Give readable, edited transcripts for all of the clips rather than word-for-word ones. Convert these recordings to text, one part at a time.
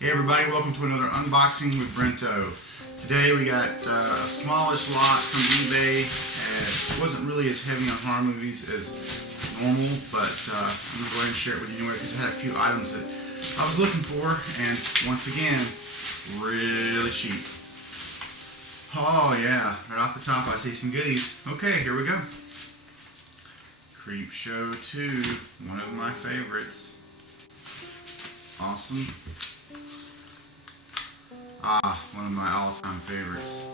Hey everybody, welcome to another unboxing with Brento. Today we got a smallish lot from eBay. It wasn't really as heavy on horror movies as normal, but I'm going to go ahead and share it with you anyway because it had a few items that I was looking for, and once again, really cheap. Oh yeah, right off the top I see some goodies. Okay, here we go. Creepshow 2, one of my favorites. Awesome. One of my all-time favorites.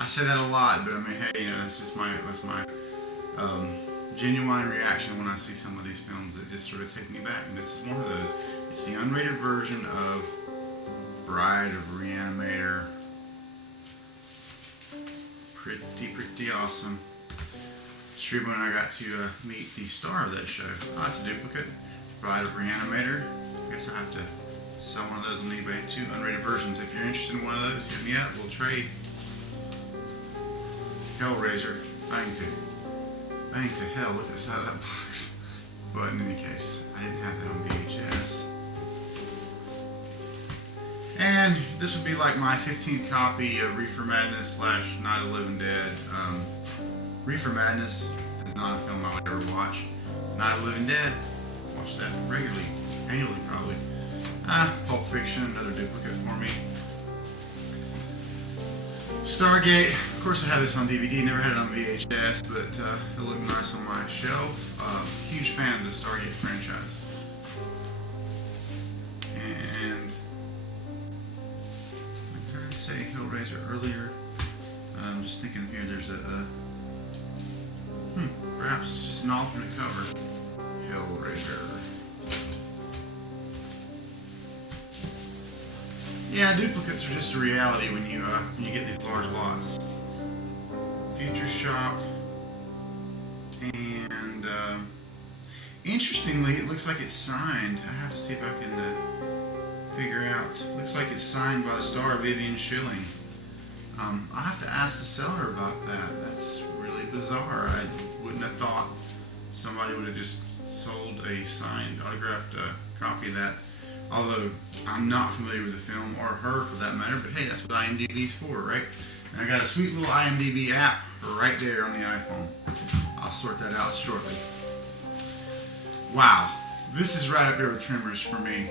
I say that a lot, but I mean, hey, you know, that's just my genuine reaction when I see some of these films that just sort of take me back. And this is one of those. It's the unrated version of Bride of Reanimator. Pretty awesome. Stribo and I got to meet the star of that show. Oh, that's a duplicate. Bride of Reanimator. I guess I have to sell one of those on eBay, 2 unrated versions. If you're interested in one of those, hit me up. We'll trade. Hellraiser. Bang to hell. Look at the side of that box. But in any case, I didn't have that on VHS. And this would be like my 15th copy of Reefer Madness / Night of the Living Dead. Reefer Madness is not a film I would ever watch. Night of the Living Dead, watch that regularly, annually probably. Pulp Fiction, another duplicate for me. Stargate, of course I have this on DVD, never had it on VHS, but it'll look nice on my shelf. Huge fan of the Stargate franchise. And I tried to say Hellraiser earlier. I'm just thinking here there's perhaps it's just an alternate cover. Hellraiser. Yeah, duplicates are just a reality when you get these large lots. Future Shock, and interestingly, it looks like it's signed. I have to see if I can figure out. Looks like it's signed by the star Vivian Schilling. I have to ask the seller about that. That's really bizarre. I wouldn't have thought somebody would have just sold a signed, autographed copy of that. Although I'm not familiar with the film, or her for that matter, but hey, that's what IMDb's for, right? And I got a sweet little IMDb app right there on the iPhone. I'll sort that out shortly. Wow, this is right up there with Tremors for me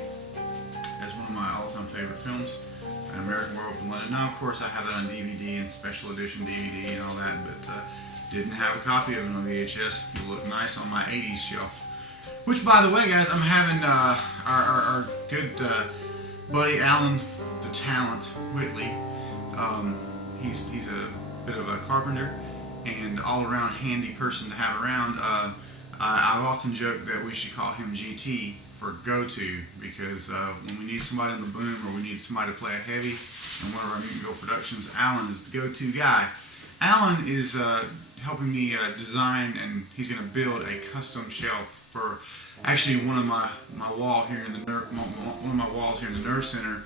as one of my all-time favorite films. An American Werewolf in London. Now, of course, I have it on DVD and special edition DVD and all that, but didn't have a copy of it on VHS. It'll look nice on my 80s shelf. Which, by the way, guys, I'm having our good buddy Alan the Talent Whitley. He's a bit of a carpenter and all-around handy person to have around. I've often joked that we should call him GT for go-to, because when we need somebody on the boom or we need somebody to play a heavy in one of our Mutant Girl productions, Alan is the go-to guy. Alan is helping me design, and he's going to build a custom shelf for actually one of my walls here in the Nerve Center,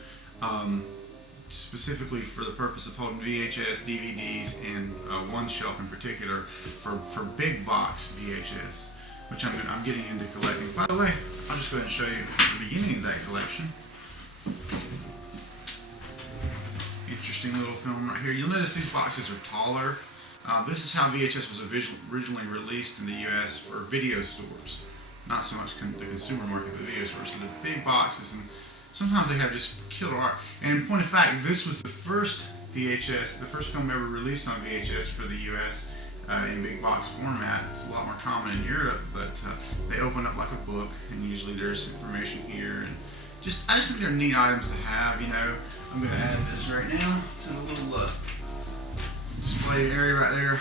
specifically for the purpose of holding VHS, DVDs, and one shelf in particular for big box VHS, which I'm getting into collecting. By the way, I'll just go ahead and show you the beginning of that collection. Interesting little film right here. You'll notice these boxes are taller. This is how VHS was originally released in the US for video stores. Not so much the consumer market, but video stores. So the big boxes, and sometimes they have just killer art. And in point of fact, this was the first VHS, the first film ever released on VHS for the US in big box format. It's a lot more common in Europe, but they open up like a book, and usually there's information here. And I just think they're neat items to have. You know, I'm going to add this right now to the little display area right there.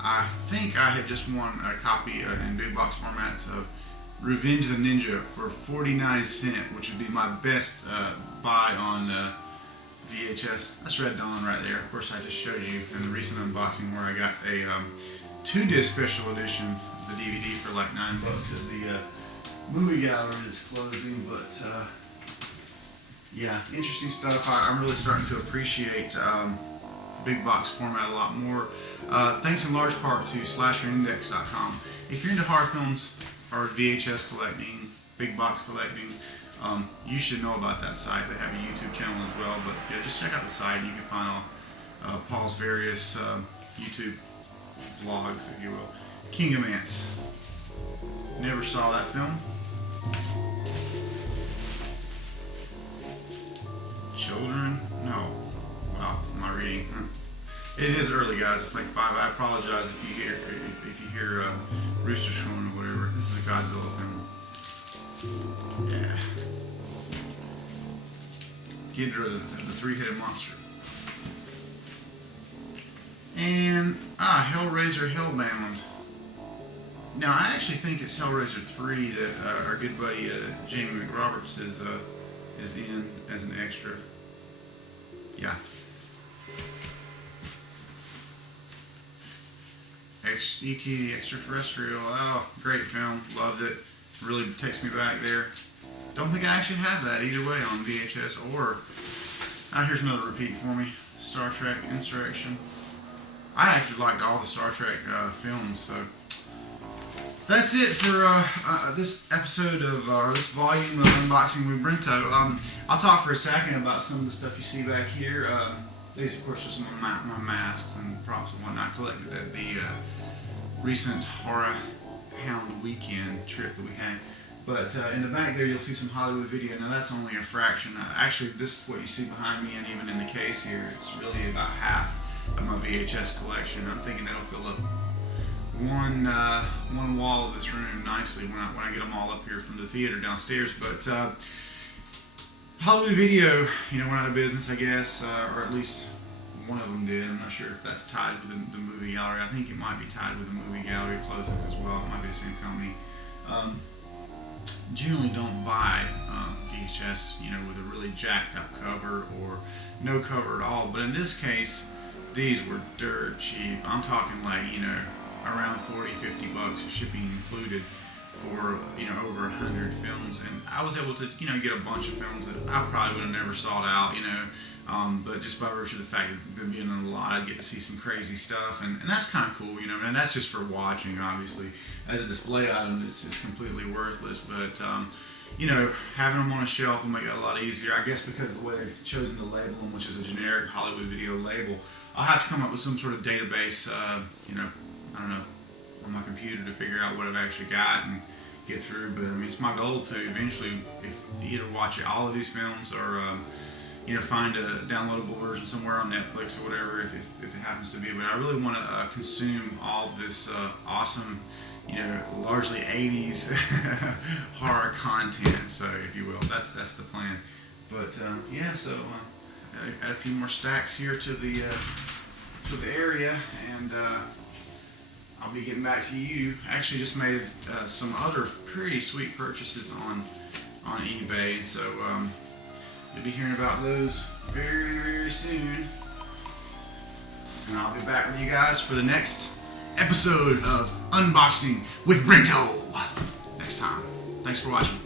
I think I have just won a copy in big box formats of Revenge of the Ninja for 49 cents, which would be my best buy on VHS. That's Red Dawn right there. Of course, I just showed you in the recent unboxing where I got a 2-disc special edition of the DVD for like $9 at the movie gallery that's closing. But yeah, interesting stuff. I'm really starting to appreciate big box format a lot more. Thanks in large part to slasherindex.com. If you're into horror films or VHS collecting, big box collecting, you should know about that site. They have a YouTube channel as well, but yeah, just check out the site and you can find all Paul's various YouTube vlogs, if you will. King of Ants. Never saw that film. Children? No. Wow, am I reading? It is early, guys. It's like 5. I apologize if you hear roosters crowing or whatever. This is a Godzilla film. Yeah. Ghidorah, the three-headed monster. And Hellraiser Hellbound. Now I actually think it's Hellraiser 3 that our good buddy Jamie McRoberts is in as an extra. Yeah. E.T. the Extraterrestrial. Oh, great film. Loved it. Really takes me back there. Don't think I actually have that either way on VHS or. Here's another repeat for me. Star Trek Insurrection. I actually liked all the Star Trek films, so that's it for this episode of this volume of Unboxing with Brento. I'll talk for a second about some of the stuff you see back here. These, of course, are some of my masks and props and whatnot collected at the recent Horror Hound weekend trip that we had. But in the back there, you'll see some Hollywood video. Now, that's only a fraction. Actually, this is what you see behind me, and even in the case here, it's really about half of my VHS collection. I'm thinking that'll fill up one wall of this room nicely when I get them all up here from the theater downstairs. But Hollywood Video, went out of business, I guess, or at least one of them did. I'm not sure if that's tied with the movie gallery. I think it might be tied with the movie gallery closings as well. It might be the same company. Generally don't buy VHS, with a really jacked up cover or no cover at all. But in this case, these were dirt cheap. I'm talking like, around 40, 50 bucks, shipping included, for over 100 films. And I was able to get a bunch of films that I probably would have never sought out, but just by virtue of the fact of them being in a lot, I'd get to see some crazy stuff, and that's kind of cool, and that's just for watching. Obviously, as a display item, it's completely worthless, but having them on a shelf will make it a lot easier. I guess because of the way they've chosen to label them, which is a generic Hollywood Video label, I'll have to come up with some sort of database, I don't know, on my computer to figure out what I've actually got and get through. But I mean, it's my goal to eventually either watch all of these films or find a downloadable version somewhere on Netflix or whatever, if it happens to be. But I really want to consume all of this awesome, largely 80s horror content. So, if you will, that's the plan. But yeah, so I got a few more stacks here to the area, and I'll be getting back to you. Actually, just made some other pretty sweet purchases on eBay, and so you'll be hearing about those very, very soon. And I'll be back with you guys for the next episode of Unboxing with Brento next time. Thanks for watching.